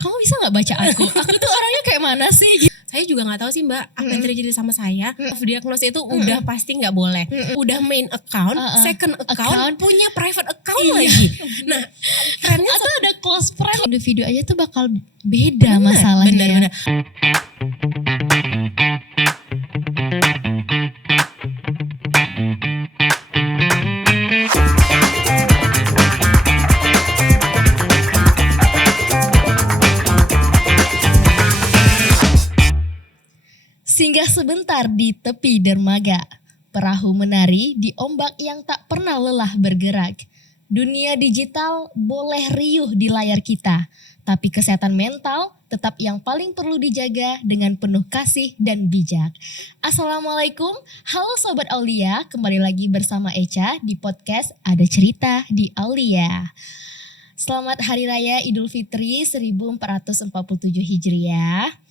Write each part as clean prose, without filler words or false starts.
kamu bisa nggak baca aku? Aku tuh orangnya kayak mana sih? Saya juga nggak tahu sih Mbak apa yang terjadi sama saya. Diagnosis itu udah pasti nggak boleh. Udah main account, second account, punya private account lagi. Nah, trennya Atau ada close friend. Individu aja tuh bakal beda masalahnya. Benar. Singgah sebentar di tepi dermaga, perahu menari di ombak yang tak pernah lelah bergerak. Dunia digital boleh riuh di layar kita, tapi kesehatan mental tetap yang paling perlu dijaga dengan penuh kasih dan bijak. Assalamualaikum, halo Sobat Aulia, kembali lagi bersama Echa di podcast Ada Cerita di Aulia. Selamat Hari Raya Idul Fitri 1447 Hijriah.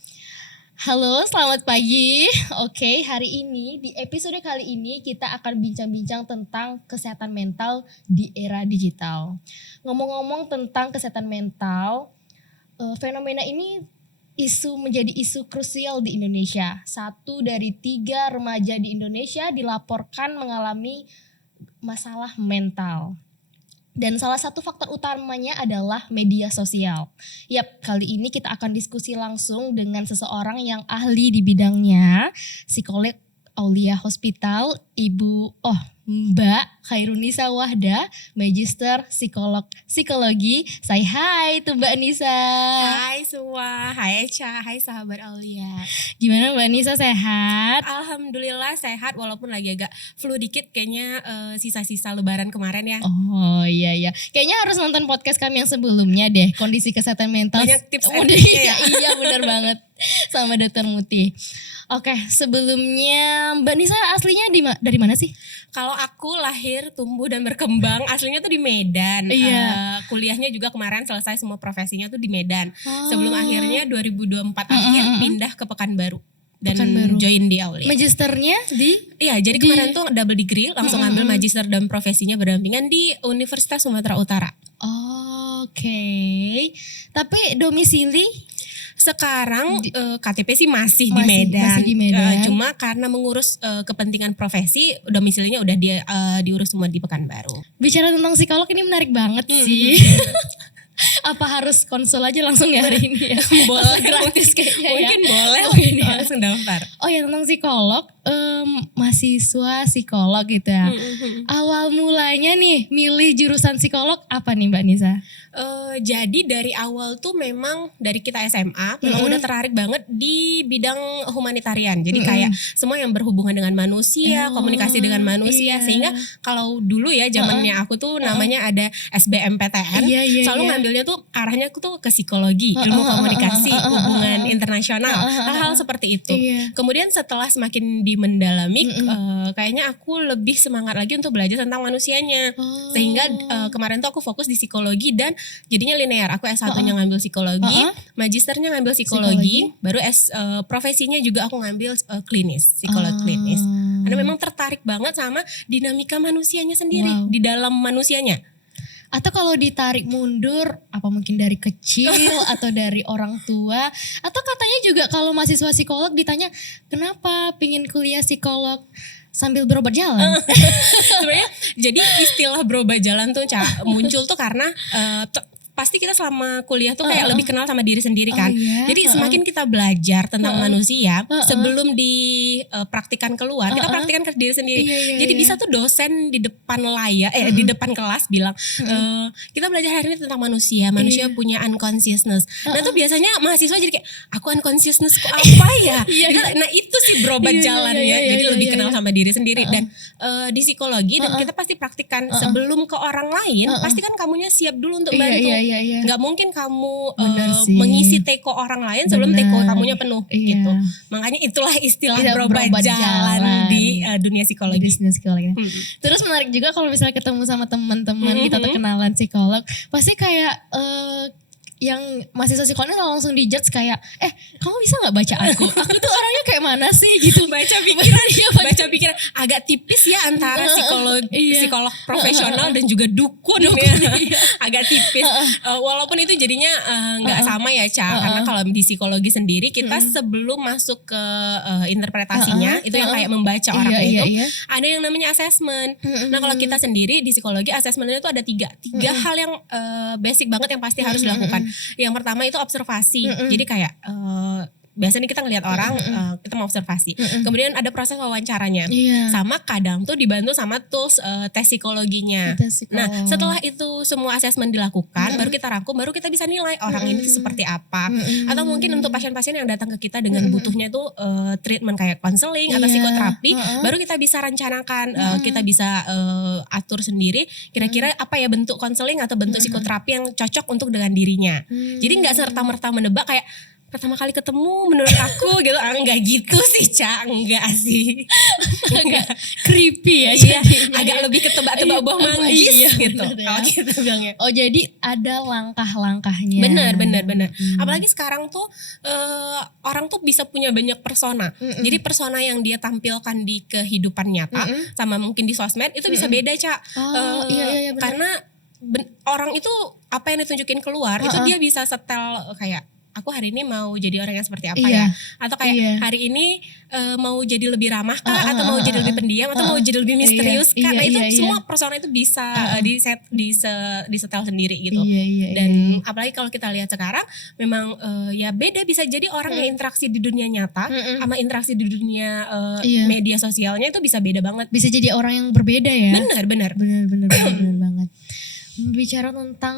Halo, selamat pagi. Oke, hari ini di episode kali ini kita akan bincang-bincang tentang kesehatan mental di era digital. Ngomong-ngomong tentang kesehatan mental, fenomena ini menjadi isu krusial di Indonesia. 1 dari 3 remaja di Indonesia dilaporkan mengalami masalah mental. Dan salah satu faktor utamanya adalah media sosial. Yap, kali ini kita akan diskusi langsung dengan seseorang yang ahli di bidangnya, psikolog Aulia Hospital, Mbak Khairunisa Wahda, Magister Psikologi. Say hi to Mbak Nisa. Hai semua, hai Echa, hai sahabat Aulia. Gimana Mbak Nisa, sehat? Alhamdulillah sehat walaupun lagi agak flu dikit kayaknya sisa-sisa lebaran kemarin ya. Oh iya. Kayaknya harus nonton podcast kami yang sebelumnya deh, kondisi kesehatan mental. Banyak tips and triknya ya. Iya benar banget, sama Dr. Muti. Oke, sebelumnya Mbak Nisa aslinya dari mana sih? Kalau aku lahir, tumbuh dan berkembang aslinya tuh di Medan. Iya. Kuliahnya juga kemarin selesai semua profesinya tuh di Medan. Sebelum akhirnya 2024 akhir pindah ke Pekanbaru dan join di Aulia. Magisternya di? Iya, jadi kemarin tuh double degree langsung ambil magister dan profesinya berdampingan di Universitas Sumatera Utara. Oke. Tapi domisili? Sekarang KTP sih masih di Medan. Cuma karena mengurus kepentingan profesi, domisilinya udah diurus semua di Pekanbaru. Bicara tentang psikolog ini menarik banget sih. Apa harus konsul aja langsung ya hari ini ya? Boleh, gratis kayaknya ya. Mungkin boleh langsung daftar. Oh ya, tentang psikolog, mahasiswa psikolog gitu ya. Awal mulanya nih milih jurusan psikolog apa nih Mbak Nisa? Jadi dari awal tuh memang dari kita SMA memang udah tertarik banget di bidang humanitarian. Jadi kayak semua yang berhubungan dengan manusia, komunikasi dengan manusia. Sehingga kalau dulu ya zamannya aku tuh namanya ada SBMPTN, selalu ngambilnya tuh arahnya aku tuh ke psikologi, ilmu komunikasi, hubungan internasional, hal-hal seperti itu. Kemudian setelah semakin mendalami, kayaknya aku lebih semangat lagi untuk belajar tentang manusianya. Sehingga kemarin tuh aku fokus di psikologi dan jadinya linear. Aku S1-nya ngambil psikologi, magisternya ngambil psikologi, baru profesinya juga aku ngambil klinis, psikolog klinis. Karena memang tertarik banget sama dinamika manusianya sendiri, di dalam manusianya. Atau kalau ditarik mundur, apa mungkin dari kecil atau dari orang tua, atau katanya juga kalau mahasiswa psikolog ditanya, kenapa pingin kuliah psikolog sambil berobat jalan? Sebenarnya jadi istilah berobat jalan tuh muncul tuh karena pasti kita selama kuliah tuh kayak lebih kenal sama diri sendiri kan. Jadi semakin kita belajar tentang manusia sebelum dipraktikan keluar, kita praktikan ke diri sendiri. Jadi bisa tuh dosen di depan layar, di depan kelas bilang, kita belajar hari ini tentang manusia punya unconsciousness. Nah tuh biasanya mahasiswa jadi kayak, aku unconsciousness kok apa ya? Nah itu sih berobat jalan ya. Jadi lebih kenal sama diri sendiri. Dan di psikologi dan kita pasti praktikan sebelum ke orang lain, pasti kan kamunya siap dulu untuk bantu. Gak mungkin kamu mengisi teko orang lain sebelum teko kamunya penuh gitu. Makanya itulah istilah berobat jalan di dunia psikologi. Terus menarik juga kalau misalnya ketemu sama teman-teman kita atau kenalan psikolog, pasti kayak yang mahasiswa psikologi langsung dijudge kayak kamu bisa nggak baca aku tuh orangnya kayak mana sih gitu. Baca pikiran baca pikiran agak tipis ya antara psikolog profesional dan juga dukun ya. Agak tipis. Walaupun itu jadinya nggak sama ya Ca, karena kalau di psikologi sendiri kita sebelum masuk ke interpretasinya itu yang kayak membaca orang itu ada yang namanya assessment. Nah kalau kita sendiri di psikologi assessmentnya itu ada tiga hal yang basic banget yang pasti harus dilakukan. Yang pertama itu observasi. Jadi kayak biasanya kita ngelihat orang, kita mau observasi. Kemudian ada proses wawancaranya. Sama kadang tuh dibantu sama tools tes psikologinya. Nah setelah itu semua asesmen dilakukan, baru kita rangkum, baru kita bisa nilai orang ini seperti apa. Atau mungkin untuk pasien-pasien yang datang ke kita dengan butuhnya itu treatment kayak konseling atau psikoterapi, baru kita bisa rencanakan, kita bisa atur sendiri kira-kira apa ya bentuk konseling atau bentuk psikoterapi yang cocok untuk dengan dirinya. Jadi nggak serta-merta menebak kayak pertama kali ketemu menurut aku gitu, enggak gitu sih Ca, enggak sih. Agak creepy ya. Iya, agak lebih ketebak-tebak buah manggis gitu. Kalau kita bilangnya. Oh jadi ada langkah-langkahnya. Benar. Apalagi sekarang tuh orang tuh bisa punya banyak persona. Jadi persona yang dia tampilkan di kehidupan nyata sama mungkin di sosmed itu bisa beda Ca. Iya, karena orang itu apa yang ditunjukin keluar itu dia bisa setel kayak aku hari ini mau jadi orang yang seperti apa ya, atau kayak hari ini mau jadi lebih ramah kah, atau mau jadi lebih pendiam, atau mau jadi lebih misterius karena itu semua persona itu bisa disetel sendiri gitu. Dan apalagi kalau kita lihat sekarang memang ya beda, bisa jadi orang yang interaksi di dunia nyata sama interaksi di dunia media sosialnya itu bisa beda banget, bisa jadi orang yang berbeda ya. Benar banget. Bicara tentang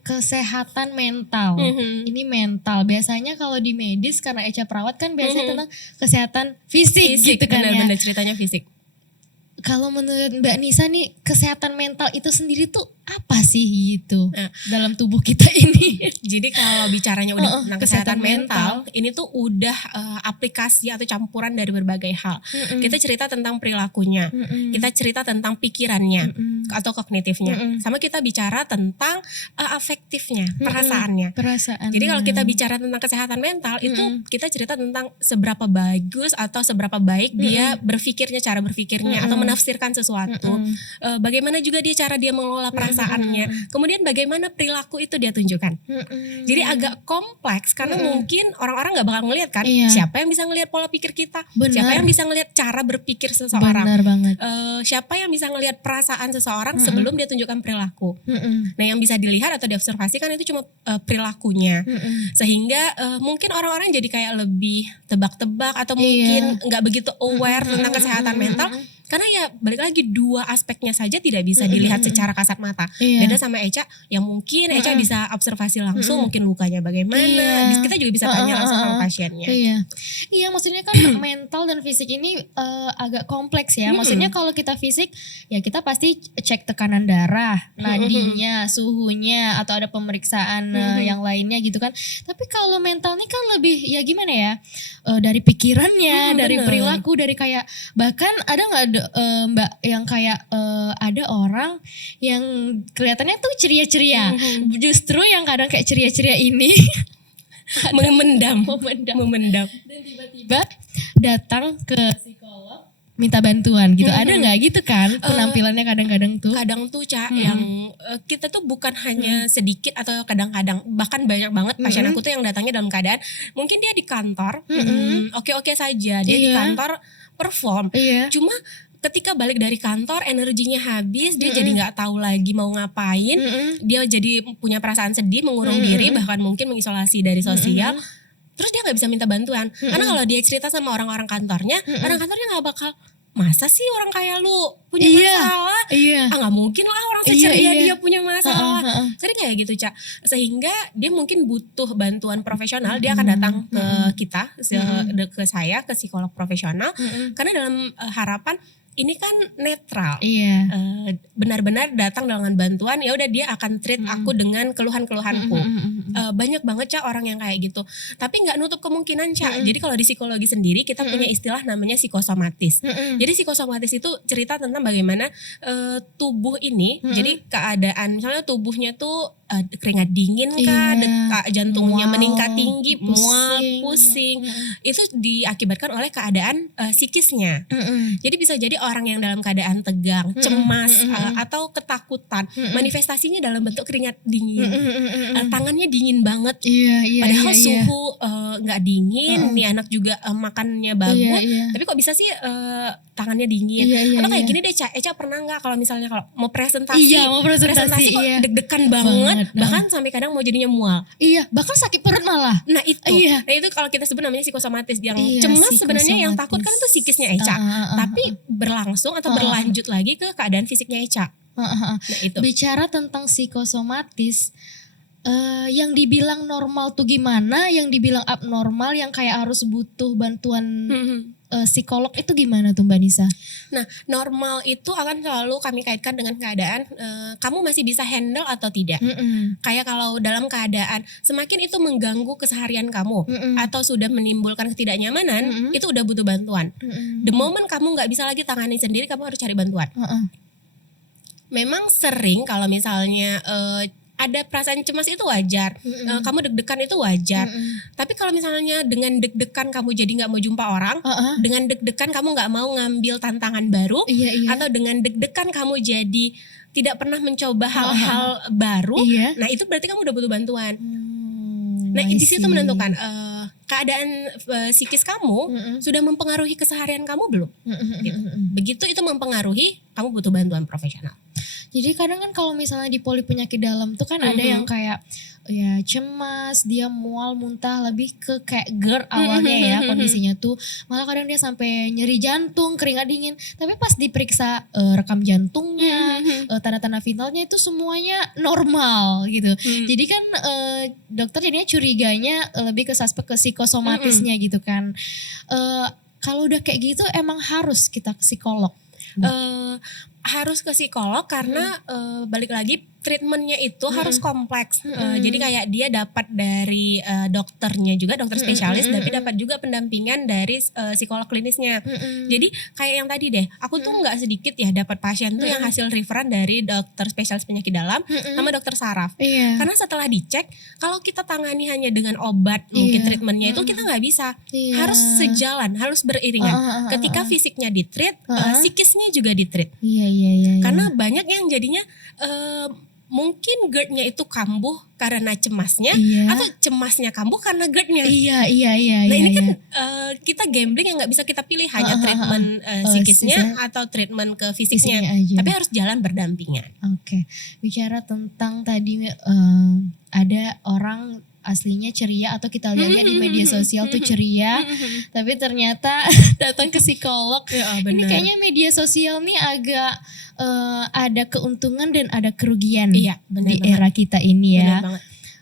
kesehatan mental, ini mental biasanya kalau di medis karena Eca perawat kan biasanya tentang kesehatan fisik gitu kan ya. Benar ceritanya fisik. Kalau menurut Mbak Nisa nih kesehatan mental itu sendiri tuh apa sih gitu dalam tubuh kita ini? Jadi kalau bicaranya udah tentang kesehatan mental, ini tuh udah aplikasi atau campuran dari berbagai hal. Kita cerita tentang perilakunya, kita cerita tentang pikirannya atau kognitifnya, sama kita bicara tentang afektifnya, perasaannya. Jadi kalau kita bicara tentang kesehatan mental itu kita cerita tentang seberapa bagus atau seberapa baik dia berpikirnya, cara berpikirnya atau menafsirkan sesuatu. Bagaimana juga cara dia mengelola perasaannya. Kemudian bagaimana perilaku itu dia tunjukkan. Jadi agak kompleks karena mungkin orang-orang nggak bakal ngelihat kan. Siapa yang bisa ngelihat pola pikir kita? Siapa yang bisa ngelihat cara berpikir seseorang? Benar banget. Siapa yang bisa ngelihat perasaan seseorang sebelum dia tunjukkan perilaku? Nah yang bisa dilihat atau diobservasikan itu cuma perilakunya. Sehingga mungkin orang-orang jadi kayak lebih tebak-tebak atau mungkin nggak begitu aware tentang kesehatan mental. Karena ya balik lagi dua aspeknya saja tidak bisa dilihat secara kasat mata. Beda sama Eca yang mungkin Eca bisa observasi langsung mungkin lukanya bagaimana. Kita juga bisa tanya langsung sama pasiennya. Iya maksudnya kan mental dan fisik ini agak kompleks ya. Maksudnya kalau kita fisik ya kita pasti cek tekanan darah, nadinya, suhunya atau ada pemeriksaan yang lainnya gitu kan. Tapi kalau mental ini kan lebih ya gimana ya, dari pikirannya, dari perilaku, dari kayak bahkan ada nggak Mbak yang kayak ada orang yang kelihatannya tuh ceria-ceria, justru yang kadang kayak ceria-ceria ini memendam dan tiba-tiba datang ke psikolog minta bantuan gitu. Ada nggak gitu kan penampilannya kadang-kadang tuh? Kadang tuh Ca yang kita tuh bukan hanya sedikit atau kadang-kadang bahkan banyak banget pasien aku tuh yang datangnya dalam keadaan mungkin dia di kantor oke-oke saja, dia di kantor perform, cuma ketika balik dari kantor energinya habis, dia jadi nggak tahu lagi mau ngapain, dia jadi punya perasaan sedih, mengurung diri, bahkan mungkin mengisolasi dari sosial. Terus dia nggak bisa minta bantuan, karena kalau dia cerita sama orang-orang kantornya, orang kantornya nggak bakal, masa sih orang kayak lu punya masalah? Nggak mungkin lah orang seceria dia punya masalah. Sering kayak gitu Ca, sehingga dia mungkin butuh bantuan profesional. Dia akan datang ke kita, ke saya, ke psikolog profesional, karena dalam harapan ini kan netral, benar-benar datang dengan bantuan. Ya udah dia akan treat aku dengan keluhan-keluhanku. Banyak banget Ca orang yang kayak gitu. Tapi nggak nutup kemungkinan Ca. Jadi kalau di psikologi sendiri kita punya istilah namanya psikosomatis. Jadi psikosomatis itu cerita tentang bagaimana tubuh ini. Jadi keadaan misalnya tubuhnya tuh keringat dingin kah, detak jantungnya Mual, meningkat tinggi, mual, pusing. pusing. Itu diakibatkan oleh keadaan psikisnya. Jadi bisa jadi orang yang dalam keadaan tegang, cemas, atau ketakutan, manifestasinya dalam bentuk keringat dingin. Tangannya dingin banget. Padahal suhu nggak dingin, nih anak juga makannya bagus. Tapi kok bisa sih tangannya dingin? Atau kayak gini deh, Eca pernah nggak kalau misalnya kalau mau presentasi kok deg-degan banget, bahkan sampai kadang mau jadinya mual. Bahkan sakit perut malah. Nah itu kalau kita sebut namanya psikosomatis. Yang cemas sebenarnya yang takut kan itu psikisnya Eca, tapi berlangsung atau berlanjut lagi ke keadaan fisiknya Eca. Nah itu. Bicara tentang psikosomatis, yang dibilang normal tuh gimana, yang dibilang abnormal, yang kayak harus butuh bantuan psikolog itu gimana tuh Mbak Nisa? Nah normal itu akan selalu kami kaitkan dengan keadaan kamu masih bisa handle atau tidak. Kayak kalau dalam keadaan semakin itu mengganggu keseharian kamu atau sudah menimbulkan ketidaknyamanan, itu udah butuh bantuan. The moment kamu gak bisa lagi tangani sendiri, kamu harus cari bantuan. Memang sering kalau misalnya ada perasaan cemas itu wajar, kamu deg-degan itu wajar. Tapi kalau misalnya dengan deg-degan kamu jadi nggak mau jumpa orang, dengan deg-degan kamu nggak mau ngambil tantangan baru, atau dengan deg-degan kamu jadi tidak pernah mencoba hal-hal baru, nah itu berarti kamu udah butuh bantuan. Nah di situ menentukan keadaan psikis kamu sudah mempengaruhi keseharian kamu belum? Gitu. Begitu itu mempengaruhi, kamu butuh bantuan profesional. Jadi kadang kan kalau misalnya di poli penyakit dalam tuh kan ada yang kayak ya cemas, dia mual, muntah, lebih ke kayak GERD awalnya ya kondisinya tuh. Malah kadang dia sampai nyeri jantung, keringat dingin. Tapi pas diperiksa rekam jantungnya, tanda-tanda vitalnya itu semuanya normal gitu. Jadi kan dokter jadinya curiganya lebih ke suspek ke psikosomatisnya gitu kan. Kalau udah kayak gitu emang harus kita ke psikolog. Harus ke psikolog karena balik lagi treatmentnya itu harus kompleks. Jadi kayak dia dapat dari dokternya juga, dokter spesialis, tapi dapat juga pendampingan dari psikolog klinisnya. Jadi kayak yang tadi deh, aku tuh nggak sedikit ya dapat pasien tuh yang hasil referan dari dokter spesialis penyakit dalam sama dokter saraf. Karena setelah dicek, kalau kita tangani hanya dengan obat, mungkin treatmentnya itu kita nggak bisa. Harus sejalan, harus beriringan. Ketika fisiknya ditreat, psikisnya juga ditreat. Karena banyak yang jadinya mungkin GERD-nya itu kambuh karena cemasnya, atau cemasnya kambuh karena GERD-nya. Nah ini kan kita gambling yang nggak bisa kita pilih, hanya treatment psikisnya atau treatment ke fisiknya, tapi harus jalan berdampingan. Oke. Bicara tentang tadi ada orang aslinya ceria atau kita lihatnya di media sosial tuh ceria, tapi ternyata datang ke psikolog. Ini kayaknya media sosial nih agak ada keuntungan dan ada kerugian di era kita ini ya.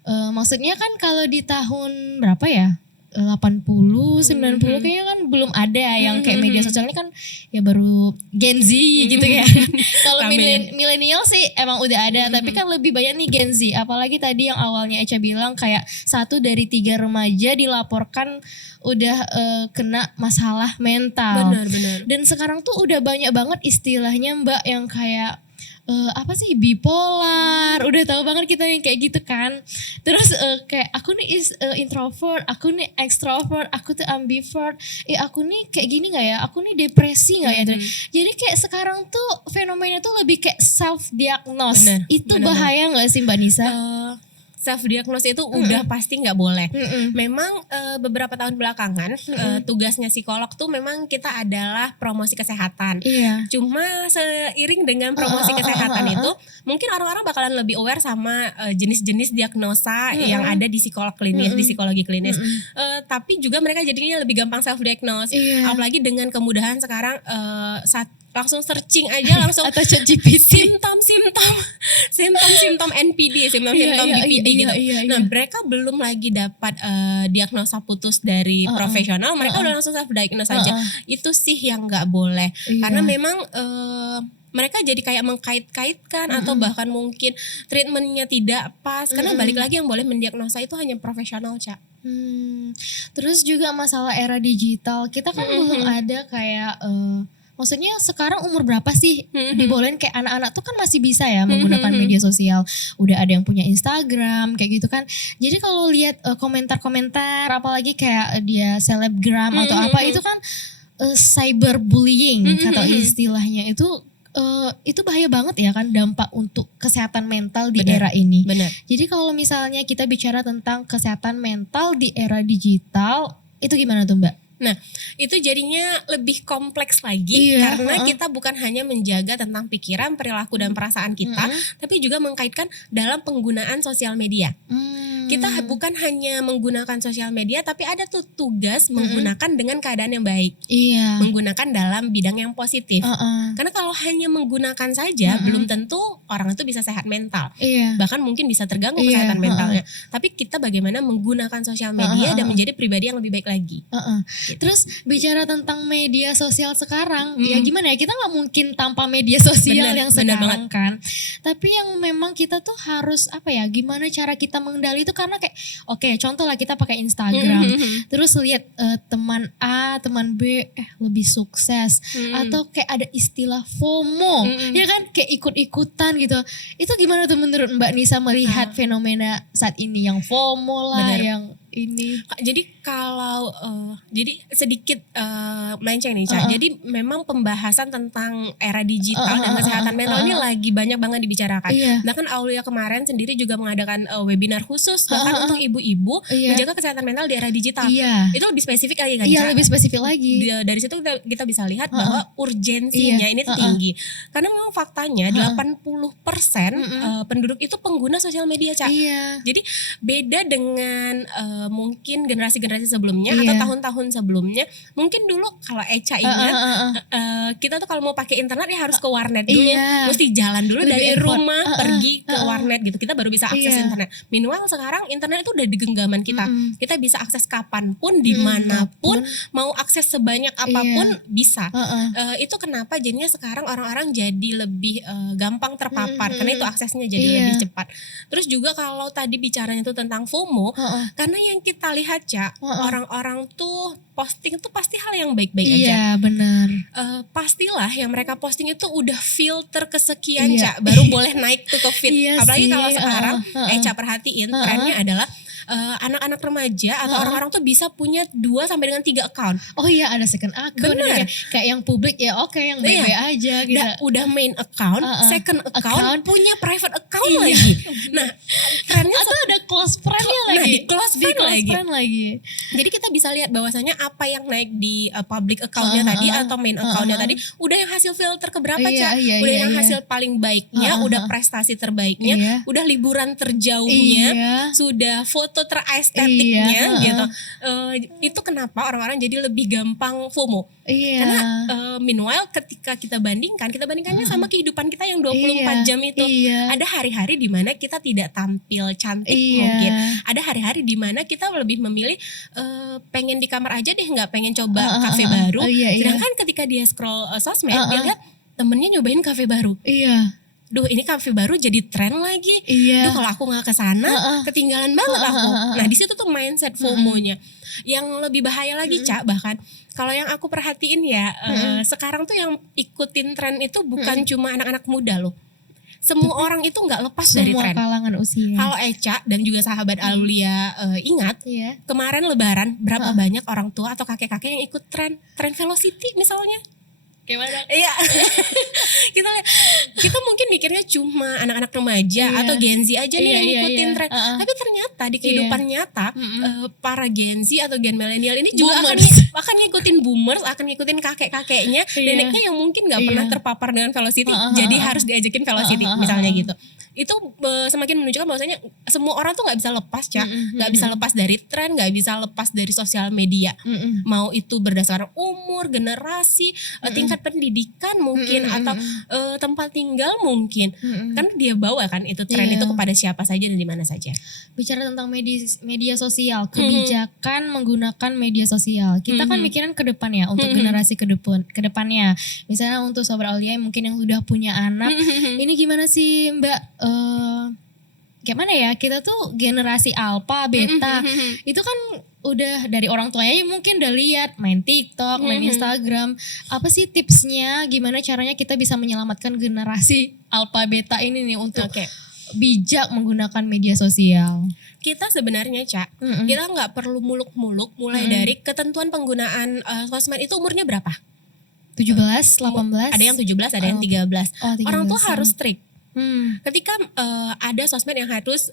Maksudnya kan kalau di tahun berapa ya? 80, 90 kayaknya kan belum ada yang kayak media sosial ini kan ya baru Gen Z gitu kan. Kalau milenial sih emang udah ada, tapi kan lebih banyak nih Gen Z. Apalagi tadi yang awalnya Eca bilang kayak 1 dari 3 remaja dilaporkan udah kena masalah mental. Benar. Dan sekarang tuh udah banyak banget istilahnya Mbak yang kayak apa sih bipolar, udah tahu banget kita yang kayak gitu kan. Terus kayak aku nih introvert, aku nih extrovert, aku tuh ambivert, aku nih kayak gini nggak ya, aku nih depresi nggak ya. Jadi kayak sekarang tuh fenomena tuh lebih kayak self diagnose. Itu bahaya nggak sih Mbak Nisa? Self diagnose itu udah pasti nggak boleh. Memang beberapa tahun belakangan tugasnya psikolog tuh memang kita adalah promosi kesehatan. Cuma seiring dengan promosi kesehatan itu, mungkin orang-orang bakalan lebih aware sama jenis-jenis diagnosa yang ada di psikolog klinis, di psikologi klinis. Tapi juga mereka jadinya lebih gampang self diagnose. Apalagi dengan kemudahan sekarang langsung searching aja langsung atau ChatGPT simptom NPD, simptom BPD gitu. Nah mereka belum lagi dapat diagnosa putus dari profesional, mereka udah langsung self diagnose aja. Itu sih yang nggak boleh, karena memang mereka jadi kayak mengkait-kaitkan atau bahkan mungkin treatmentnya tidak pas, karena balik lagi yang boleh mendiagnosa itu hanya profesional, Cak. Terus juga masalah era digital, kita kan belum ada kayak maksudnya sekarang umur berapa sih dibolehin, kayak anak-anak tuh kan masih bisa ya menggunakan media sosial. Udah ada yang punya Instagram kayak gitu kan. Jadi kalau lihat komentar-komentar apalagi kayak dia selebgram atau apa itu kan cyberbullying kata istilahnya itu bahaya banget ya kan, dampak untuk kesehatan mental di era ini. Benar. Jadi kalau misalnya kita bicara tentang kesehatan mental di era digital, itu gimana tuh Mbak? Nah, itu jadinya lebih kompleks lagi karena kita bukan hanya menjaga tentang pikiran, perilaku dan perasaan kita, tapi juga mengkaitkan dalam penggunaan sosial media. Kita bukan hanya menggunakan sosial media, tapi ada tuh tugas menggunakan dengan keadaan yang baik. Iya. Menggunakan dalam bidang yang positif. Karena kalau hanya menggunakan saja, belum tentu orang itu bisa sehat mental. Bahkan mungkin bisa terganggu kesehatan mentalnya. Tapi kita bagaimana menggunakan sosial media dan menjadi pribadi yang lebih baik lagi. Gitu. Terus bicara tentang media sosial sekarang, ya gimana ya, kita nggak mungkin tanpa media sosial yang sekarang kan. Tapi yang memang kita tuh harus apa ya, gimana cara kita mengendali itu, karena kayak oke, contoh lah kita pakai Instagram, terus lihat teman A, teman B lebih sukses, atau kayak ada istilah FOMO, ya kan, kayak ikut-ikutan gitu. Itu gimana tuh menurut Mbak Nisa melihat fenomena saat ini yang FOMO lah, yang ini? Jadi kalau jadi sedikit melenceng nih Ca. Jadi memang pembahasan tentang era digital dan kesehatan mental ini lagi banyak banget dibicarakan. Bahkan Aulia kemarin sendiri juga mengadakan webinar khusus bahkan untuk ibu-ibu menjaga kesehatan mental di era digital. Itu lebih spesifik lagi kan Ca? Iya, lebih spesifik lagi. Dari situ kita bisa lihat bahwa urgensinya ini tuh tinggi. Karena memang faktanya 80% penduduk itu pengguna sosial media Ca. Jadi beda dengan mungkin generasi-generasi sebelumnya atau tahun-tahun sebelumnya. Mungkin dulu kalau Eca ingat kita tuh kalau mau pakai internet ya harus ke warnet dulu, mesti jalan dulu lebih dari rumah pergi ke warnet gitu, kita baru bisa akses internet. Meanwhile sekarang internet itu udah di genggaman kita. Kita bisa akses kapanpun, dimanapun, mau akses sebanyak apapun bisa. Itu kenapa jadinya sekarang orang-orang jadi lebih gampang terpapar karena itu aksesnya jadi lebih cepat. Terus juga kalau tadi bicaranya itu tentang FOMO, karena yang kita lihat Ca, orang-orang tuh posting tuh pasti hal yang baik-baik aja. Iya benar. Pastilah yang mereka posting itu udah filter kesekian Ca, baru boleh naik tuh ke feed. Apalagi kalau sekarang Ca perhatiin trennya adalah anak-anak remaja atau orang-orang tuh bisa punya 2 sampai dengan 3 account. Oh iya, ada second account. Kayak yang publik ya oke, yang baik-baik aja gitu. Udah main account, second account, punya private account lagi. Nah, trennya atau ada close friend-nya lagi. Nah, di close friend lagi. Jadi kita bisa lihat bahwasanya apa yang naik di public account-nya tadi atau main account-nya tadi udah yang hasil filter keberapa Ca? Udah yang hasil paling baiknya, udah prestasi terbaiknya, udah liburan terjauhnya, sudah foto terestetiknya gitu. Itu kenapa orang-orang jadi lebih gampang FOMO. Karena meanwhile ketika kita bandingkannya sama kehidupan kita yang 24 jam itu. Ada hari-hari di mana kita tidak tampil cantik mungkin. Ada hari-hari di mana kita lebih memilih pengen di kamar aja deh, nggak pengen coba kafe baru. Sedangkan ketika dia scroll sosmed, dia lihat temennya nyobain kafe baru. Duh, ini kafe baru jadi tren lagi. Duh, kalau aku nggak kesana, ketinggalan banget aku. Nah, di situ tuh mindset FOMO-nya. Yang lebih bahaya lagi, Ca, bahkan kalau yang aku perhatiin ya, sekarang tuh yang ikutin tren itu bukan cuma anak-anak muda loh. Semua orang itu nggak lepas dari tren. Semua kalangan usia. Kalau Eca dan juga sahabat Aulia ingat, kemarin Lebaran berapa banyak orang tua atau kakek-kakek yang ikut tren velocity misalnya. Gimana? Iya. kita mungkin mikirnya cuma anak-anak remaja atau Gen Z aja nih yang ngikutin tren. Tapi ternyata di kehidupan nyata para Gen Z atau Gen milenial ini juga akan ngikutin boomers, akan ngikutin kakek-kakeknya, neneknya yang mungkin nggak pernah terpapar dengan velocity, jadi harus diajakin velocity misalnya gitu. Itu semakin menunjukkan bahwasanya semua orang tuh nggak bisa lepas Ca, nggak bisa lepas dari tren, nggak bisa lepas dari sosial media. Mau itu berdasarkan umur, generasi, tingkat pendidikan mungkin atau tempat tinggal mungkin, karena dia bawa kan itu tren itu kepada siapa saja dan di mana saja. Bicara tentang media sosial, kebijakan menggunakan media sosial, kita kan mikirin ke depan ya, untuk generasi ke depannya. Misalnya untuk Sobat Aulia mungkin yang sudah punya anak, ini gimana sih Mbak gimana ya, kita tuh generasi alpha, beta, itu kan udah dari orang tuanya mungkin udah lihat main TikTok, main Instagram. Apa sih tipsnya, gimana caranya kita bisa menyelamatkan generasi alpha, beta ini nih untuk bijak menggunakan media sosial? Kita sebenarnya kita nggak perlu muluk-muluk mulai dari ketentuan penggunaan sosmed itu umurnya berapa? 17, 18? Ada yang 17, ada yang 13. Orang tua harus strict. Ketika ada sosmed yang harus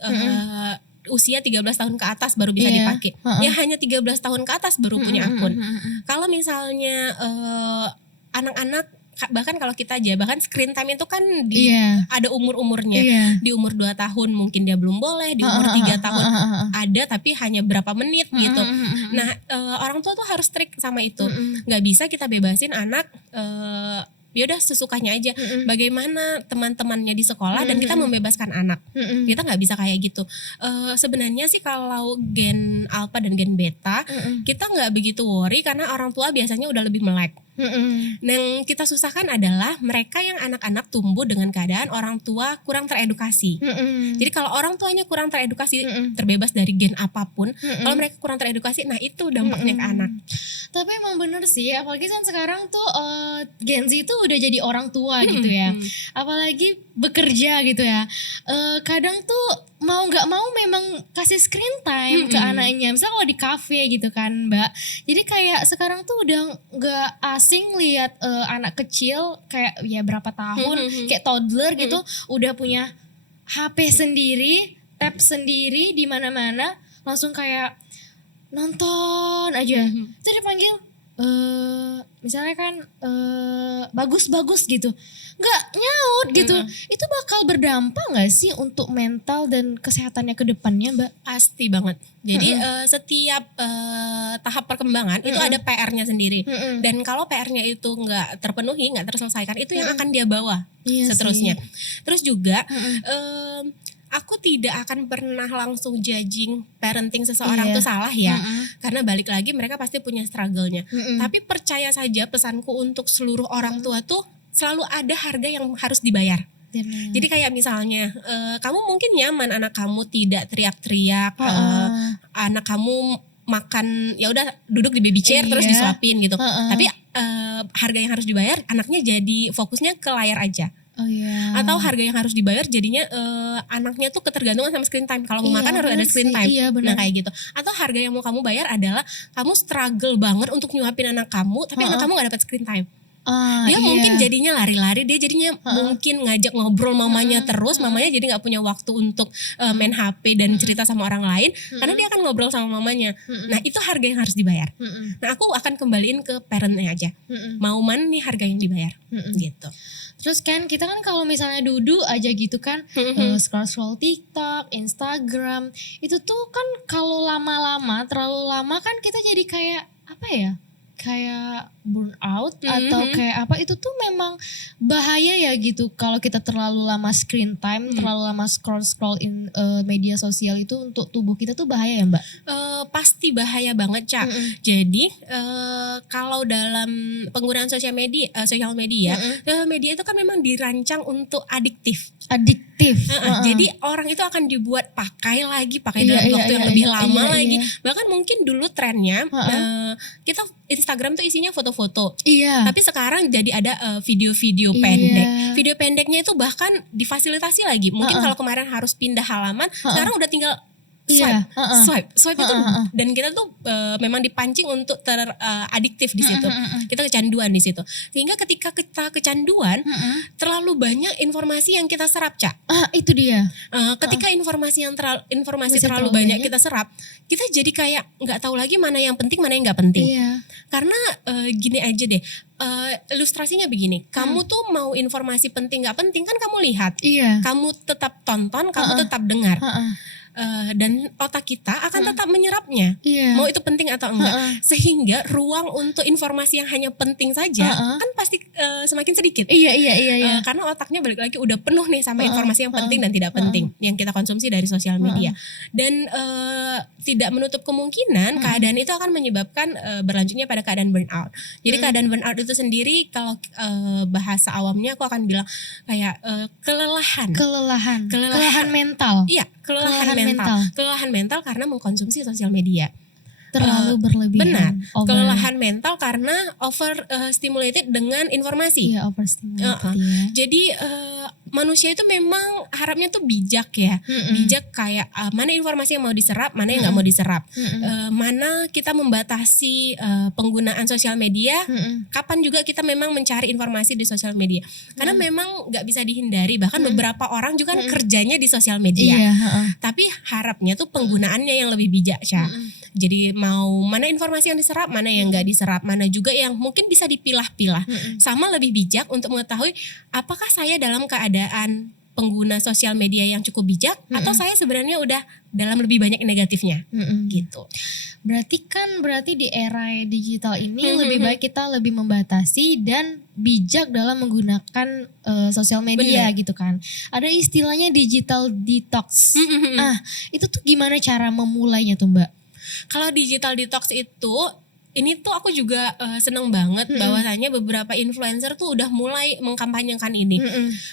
usia 13 tahun ke atas baru bisa dipakai. Ya hanya 13 tahun ke atas baru punya akun. Kalau misalnya anak-anak, bahkan kalau kita aja, bahkan screen time itu kan ada umur-umurnya. Di umur 2 tahun mungkin dia belum boleh, di umur 3 tahun ada tapi hanya berapa menit gitu. Nah orang tua tuh harus strict sama itu. Gak bisa kita bebasin anak ya udah sesukanya aja. Bagaimana teman-temannya di sekolah dan kita membebaskan anak. Kita nggak bisa kayak gitu. Sebenarnya sih kalau gen alpha dan gen beta kita nggak begitu worry karena orang tua biasanya udah lebih melek. Yang kita susahkan adalah mereka yang anak-anak tumbuh dengan keadaan orang tua kurang teredukasi. Jadi kalau orang tuanya kurang teredukasi, terbebas dari gen apapun, kalau mereka kurang teredukasi, nah itu dampaknya ke anak. Tapi emang bener sih, apalagi kan sekarang tuh Gen Z itu udah jadi orang tua gitu ya. Apalagi bekerja gitu ya. Kadang tuh mau nggak mau memang kasih screen time ke anaknya. Misal kalau di kafe gitu kan Mbak. Jadi kayak sekarang tuh udah nggak asing lihat anak kecil kayak ya berapa tahun, kayak toddler gitu, udah punya HP sendiri, tab sendiri di mana-mana, langsung kayak nonton aja. Terus dipanggil misalnya kan bagus-bagus gitu, nggak nyaut gitu. Itu bakal berdampak nggak sih untuk mental dan kesehatannya ke depannya Mbak? Pasti banget. Jadi setiap tahap perkembangan itu ada PR-nya sendiri. Dan kalau PR-nya itu nggak terpenuhi, nggak terselesaikan, itu yang akan dia bawa seterusnya. Terus juga aku tidak akan pernah langsung judging parenting seseorang tuh salah ya. Karena balik lagi mereka pasti punya struggle-nya. Tapi percaya saja pesanku untuk seluruh orang tua tuh selalu ada harga yang harus dibayar. Jadi kayak misalnya kamu mungkin nyaman anak kamu tidak teriak-teriak, anak kamu makan ya udah duduk di baby chair terus disuapin gitu. Tapi harga yang harus dibayar anaknya jadi fokusnya ke layar aja. Atau harga yang harus dibayar jadinya anaknya tuh ketergantungan sama screen time. Kalau mau makan harus ada screen time. Nah kayak gitu. Atau harga yang mau kamu bayar adalah kamu struggle banget untuk nyuapin anak kamu, tapi anak kamu gak dapat screen time. Dia mungkin jadinya lari-lari, dia jadinya mungkin ngajak ngobrol mamanya terus, mamanya jadi nggak punya waktu untuk main HP dan cerita sama orang lain, karena dia akan ngobrol sama mamanya. Nah itu harga yang harus dibayar. Nah aku akan kembaliin ke parentnya aja, mau mana nih harga yang dibayar, gitu. Terus kan kita kan kalau misalnya duduk aja gitu kan, scroll-scroll TikTok, Instagram, itu tuh kan kalau lama-lama, terlalu lama kan kita jadi kayak apa ya? Kayak burn out atau kayak apa, itu tuh memang bahaya ya gitu kalau kita terlalu lama screen time, terlalu lama scroll in media sosial, itu untuk tubuh kita tuh bahaya ya Mbak? Pasti bahaya banget Cak. Jadi kalau dalam penggunaan sosial media itu kan memang dirancang untuk adiktif. Jadi orang itu akan dibuat pakai dalam waktu yang lebih lama lagi. Bahkan mungkin dulu trennya kita Instagram tuh isinya foto-foto. Tapi sekarang jadi ada video-video pendek. Video pendeknya itu bahkan difasilitasi lagi. Mungkin kalau kemarin harus pindah halaman, sekarang udah tinggal swipe itu. Dan kita tuh memang dipancing untuk adiktif di situ. Kita kecanduan di situ. Sehingga ketika kita kecanduan, terlalu banyak informasi yang kita serap, Cak. Itu dia. Ketika informasi terlalu banyak kita serap, kita jadi kayak nggak tahu lagi mana yang penting, mana yang nggak penting. Karena gini aja deh. Ilustrasinya begini, kamu tuh mau informasi penting nggak penting kan kamu lihat, kamu tetap tonton, kamu tetap dengar. Dan otak kita akan tetap menyerapnya, mau itu penting atau enggak, sehingga ruang untuk informasi yang hanya penting saja kan pasti semakin sedikit. Iya. Karena otaknya balik lagi udah penuh nih sama informasi yang penting dan tidak penting yang kita konsumsi dari sosial media. Dan tidak menutup kemungkinan keadaan itu akan menyebabkan berlanjutnya pada keadaan burnout. Jadi keadaan burnout itu sendiri kalau bahasa awamnya aku akan bilang kayak kelelahan mental. Iya, kelelahan mental karena mengkonsumsi sosial media. Terlalu berlebihan. Benar. Kelelahan mental karena stimulated dengan informasi. Iya, overstimulated. Jadi manusia itu memang harapnya tuh bijak ya. Bijak kayak mana informasi yang mau diserap, mana yang nggak mau diserap. Mana kita membatasi penggunaan sosial media. Kapan juga kita memang mencari informasi di sosial media. Karena memang nggak bisa dihindari. Bahkan beberapa orang juga kan kerjanya di sosial media. Tapi harapnya tuh penggunaannya yang lebih bijak, Ca. Jadi mau mana informasi yang diserap, mana yang nggak diserap, mana juga yang mungkin bisa dipilah-pilah. Sama lebih bijak untuk mengetahui apakah saya dalam keadaan pengguna sosial media yang cukup bijak atau saya sebenarnya udah dalam lebih banyak negatifnya gitu. Berarti di era digital ini lebih baik kita lebih membatasi dan bijak dalam menggunakan sosial media. Bener. Gitu kan. Ada istilahnya digital detox. Itu tuh gimana cara memulainya tuh Mbak? Kalau digital detox itu, ini tuh aku juga seneng banget bahwasanya beberapa influencer tuh udah mulai mengkampanyekan ini.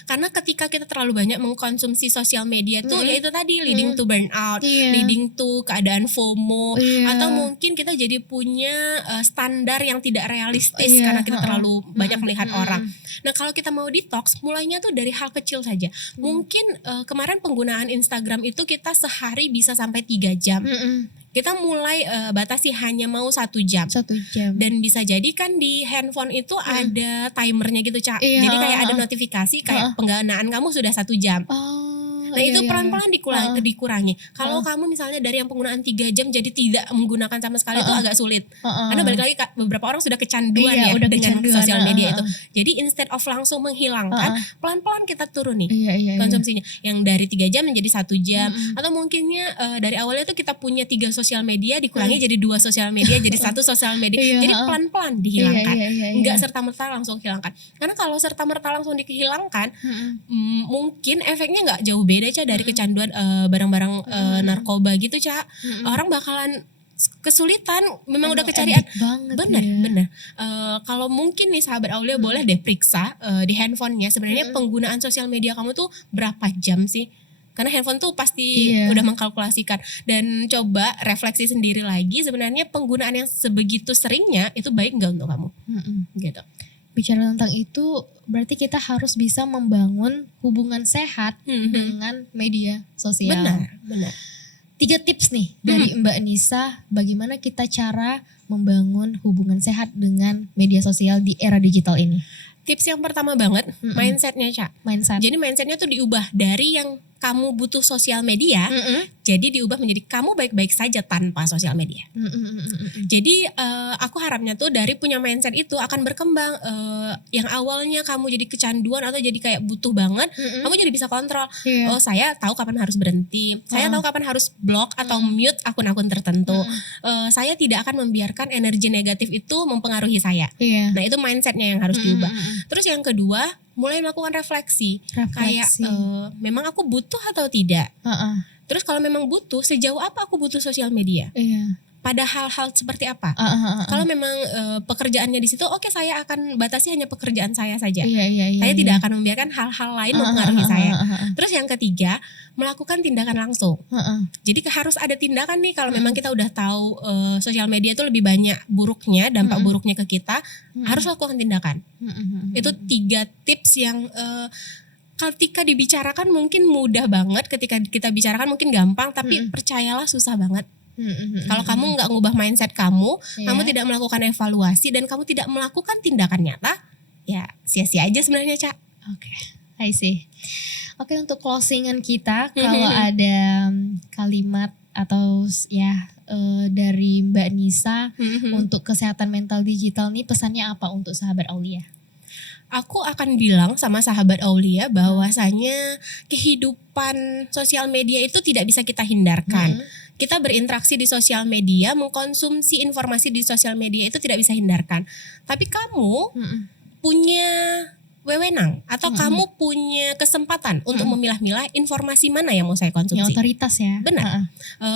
Karena ketika kita terlalu banyak mengkonsumsi sosial media tuh ya itu tadi leading to burnout, leading to keadaan FOMO, atau mungkin kita jadi punya standar yang tidak realistis karena kita terlalu banyak melihat orang. Nah kalau kita mau detox, mulainya tuh dari hal kecil saja. Mungkin kemarin penggunaan Instagram itu kita sehari bisa sampai 3 jam. Kita mulai batasi hanya mau 1 jam. 1 jam. Dan bisa jadi kan di handphone itu ada timernya gitu, Cak. Jadi kayak ada notifikasi kayak penggunaan kamu sudah 1 jam. Nah itu pelan-pelan dikurangi. Kalau kamu misalnya dari yang penggunaan 3 jam jadi tidak menggunakan sama sekali itu agak sulit. Karena balik lagi beberapa orang sudah kecanduan dengan sosial media itu. Jadi instead of langsung menghilangkan, pelan-pelan kita turun nih konsumsinya. Yang dari 3 jam menjadi 1 jam. Atau mungkinnya dari awalnya tuh kita punya 3 sosial media dikurangi jadi 2 sosial media, jadi 1 sosial media. Jadi pelan-pelan dihilangkan. Enggak serta-merta langsung hilangkan. Karena kalau serta-merta langsung dihilangkan, mungkin efeknya enggak jauh beda dari kecanduan barang-barang narkoba gitu, Ca. Orang bakalan kesulitan, memang udah kecarian. Bener. Kalau mungkin nih sahabat Aulia boleh deh periksa di handphonenya sebenarnya penggunaan sosial media kamu tuh berapa jam sih? Karena handphone tuh pasti udah mengkalkulasikan. Dan coba refleksi sendiri lagi sebenarnya penggunaan yang sebegitu seringnya itu baik nggak untuk kamu? Gitu. Bicara tentang itu berarti kita harus bisa membangun hubungan sehat dengan media sosial. Benar. 3 tips nih dari Mbak Nisa bagaimana kita cara membangun hubungan sehat dengan media sosial di era digital ini. Tips yang pertama banget mindsetnya, Cak. Jadi mindsetnya tuh diubah dari yang kamu butuh sosial media, jadi diubah menjadi kamu baik-baik saja tanpa sosial media. Jadi aku harapnya tuh dari punya mindset itu akan berkembang. Yang awalnya kamu jadi kecanduan atau jadi kayak butuh banget, kamu jadi bisa kontrol. Oh saya tahu kapan harus berhenti, saya tahu kapan harus block atau mute akun-akun tertentu. Saya tidak akan membiarkan energi negatif itu mempengaruhi saya. Nah itu mindsetnya yang harus diubah. Terus yang kedua, mulai melakukan refleksi. Kayak memang aku butuh atau tidak. Terus kalau memang butuh, sejauh apa aku butuh sosial media? Pada hal-hal seperti apa? Kalau memang pekerjaannya di situ, oke saya akan batasi hanya pekerjaan saya saja. Saya tidak akan membiarkan hal-hal lain mempengaruhi saya. Terus yang ketiga, melakukan tindakan langsung. Jadi harus ada tindakan nih kalau memang kita udah tahu sosial media itu lebih banyak buruknya, dampak buruknya ke kita, harus lakukan tindakan. Itu 3 tips yang ketika dibicarakan mungkin mudah banget, ketika kita bicarakan mungkin gampang, tapi percayalah susah banget. Kalau kamu nggak ngubah mindset kamu tidak melakukan evaluasi dan kamu tidak melakukan tindakan nyata, ya sia-sia aja sebenarnya, Cak. Oke, I see. Oke, untuk closingan kita, kalau ada kalimat atau dari Mbak Nisa untuk kesehatan mental digital nih, pesannya apa untuk sahabat Aulia? Aku akan bilang sama sahabat Aulia bahwasanya kehidupan sosial media itu tidak bisa kita hindarkan. Kita berinteraksi di sosial media, mengkonsumsi informasi di sosial media itu tidak bisa hindarkan. Tapi kamu punya wewenang atau kamu punya kesempatan untuk memilah-milah informasi mana yang mau saya Yang konsumsi. otoritas ya. Benar.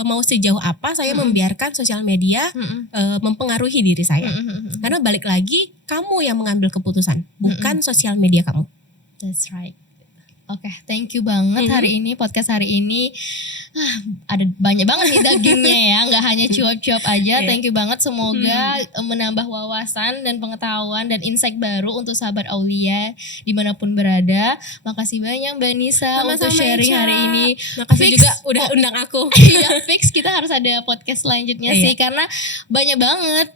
Mau sejauh apa saya membiarkan sosial media mempengaruhi diri saya. Karena balik lagi kamu yang mengambil keputusan, bukan sosial media kamu. That's right. Oke, thank you banget hari ini, podcast hari ini. Ada banyak banget nih dagingnya ya, nggak hanya cuap-cuap aja. Thank you banget, semoga menambah wawasan dan pengetahuan dan insight baru untuk sahabat Aulia dimanapun berada. Makasih banyak Mbak Nisa untuk sharing hari ini. Makasih juga udah undang aku. Iya, fix kita harus ada podcast selanjutnya sih, karena banyak banget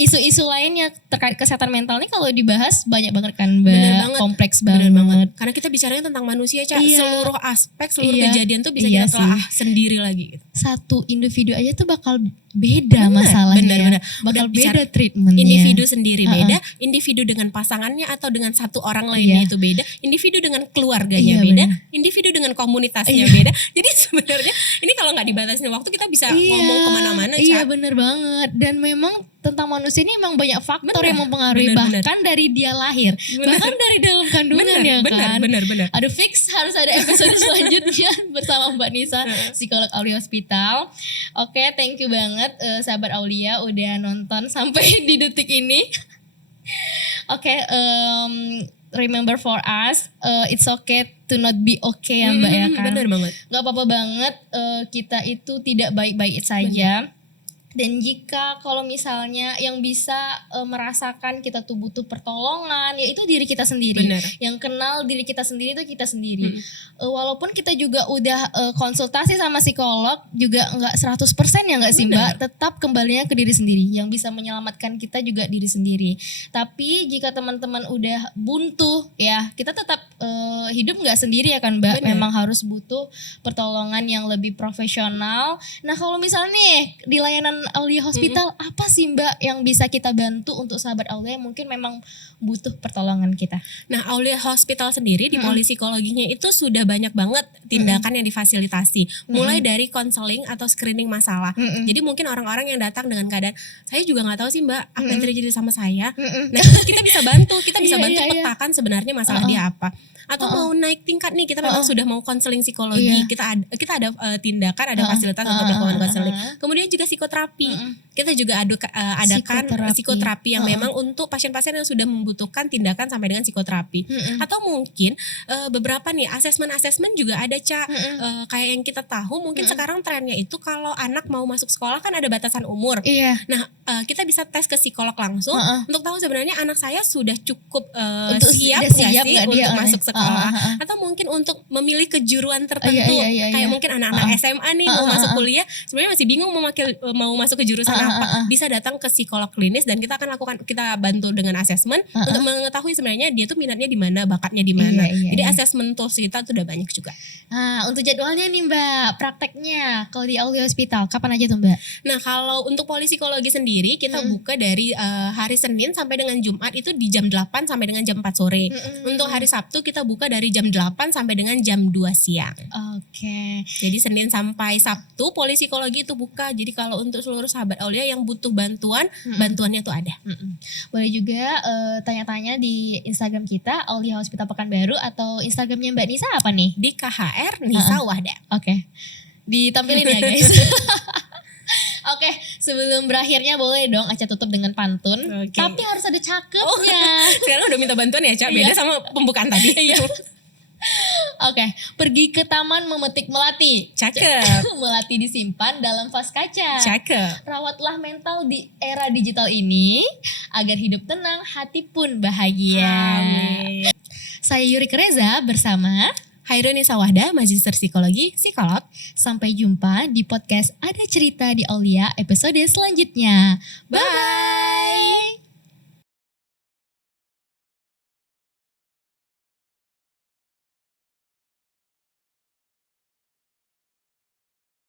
isu-isu lainnya terkait kesehatan mental nih kalau dibahas banyak banget kan Mbak, kompleks banget. Karena kita bicaranya tentang manusia, Cak. Iya. Seluruh aspek, seluruh Iya. kejadian tuh bisa Iya kita telah sendiri lagi. Satu individu aja tuh bakal beda masalahnya. Benar. Bakal Udah beda treatmentnya. Individu sendiri beda, individu dengan pasangannya atau dengan satu orang lainnya itu beda, individu dengan keluarganya beda, individu dengan komunitasnya beda. Jadi sebenarnya ini kalau nggak dibatasin waktu kita bisa ngomong kemana-mana, Cak. Iya bener banget. Dan memang tentang manusia ini memang banyak faktor yang mempengaruhi, bahkan dari dia lahir, bahkan dari dalam kandungan kan. Bener. Aduh, fix harus ada episode selanjutnya bersama Mbak Nisa, psikolog Aulia Hospital. Oke, thank you banget sahabat Aulia udah nonton sampai di detik ini. Oke, remember for us, it's okay to not be okay ya Mbak ya kan. Bener banget. Gak apa-apa banget kita itu tidak baik-baik saja. Dan jika kalau misalnya yang bisa merasakan kita tuh butuh pertolongan, ya itu diri kita sendiri. Bener. Yang kenal diri kita sendiri itu kita sendiri. Walaupun kita juga udah konsultasi sama psikolog, juga nggak 100% ya nggak sih Mbak? Tetap kembalinya ke diri sendiri. Yang bisa menyelamatkan kita juga diri sendiri. Tapi jika teman-teman udah buntu, ya kita tetap hidup nggak sendiri ya kan Mbak? Memang harus butuh pertolongan yang lebih profesional. Nah kalau misalnya nih di layanan Aulia Hospital, apa sih Mbak yang bisa kita bantu untuk sahabat Aulia yang mungkin memang butuh pertolongan kita? Nah, Aulia Hospital sendiri di polipsikologinya itu sudah banyak banget tindakan yang difasilitasi. Mulai dari konseling atau screening masalah. Jadi mungkin orang-orang yang datang dengan keadaan, saya juga nggak tahu sih Mbak, apa yang terjadi sama saya. Nah, kita bisa bantu, petakan sebenarnya masalah dia apa. Atau mau naik tingkat nih, kita memang sudah mau konseling psikologi, kita ada tindakan, ada fasilitas untuk melakukan konseling. Kemudian juga psikoterapi. Kita juga adakan psikoterapi yang memang untuk pasien-pasien yang sudah membutuhkan tindakan sampai dengan psikoterapi. Atau mungkin beberapa nih asesmen juga ada Cak. Kayak yang kita tahu mungkin sekarang trennya itu kalau anak mau masuk sekolah kan ada batasan umur. Nah, kita bisa tes ke psikolog langsung untuk tahu sebenarnya anak saya sudah cukup siap nggak sih untuk masuk sekolah. Atau mungkin untuk memilih kejuruan tertentu. Kayak mungkin anak-anak SMA nih mau masuk kuliah, sebenarnya masih bingung mau masuk ke jurusan apa. Bisa datang ke psikolog klinis dan kita akan kita bantu dengan asesmen untuk mengetahui sebenarnya dia tuh minatnya di mana, bakatnya di mana. Jadi asesmen tools kita tuh udah banyak juga. Nah, untuk jadwalnya nih Mbak, prakteknya kalau di Aulia Hospital kapan aja tuh Mbak? Nah, kalau untuk polipsikologi sendiri kita buka dari hari Senin sampai dengan Jumat itu di jam 8 sampai dengan jam 4 sore. Untuk hari Sabtu kita buka dari jam 8 sampai dengan jam 2 siang. Oke. Jadi Senin sampai Sabtu polipsikologi itu buka. Jadi kalau untuk seluruh sahabat Aulia yang butuh bantuan, bantuannya tuh ada. Boleh juga tanya-tanya di Instagram kita Aulia Hospital Pekanbaru atau Instagramnya Mbak Nisa apa nih? Di KHR Nisa Wahda. Oke. Ditampilin ya guys. Oke, sebelum berakhirnya boleh dong Aca tutup dengan pantun. Tapi harus ada cakepnya. Sekarang udah minta bantuan ya Cak, beda sama pembukaan tadi. Oke, pergi ke taman memetik melati. Cakep. Melati disimpan dalam vas kaca. Cakep. Rawatlah mental di era digital ini agar hidup tenang, hati pun bahagia. Amin. Saya Yurik Reza bersama Hairun Nisa Wahda, Magister Psikologi, Psikolog. Sampai jumpa di podcast Ada Cerita di Aulia episode selanjutnya. Bye.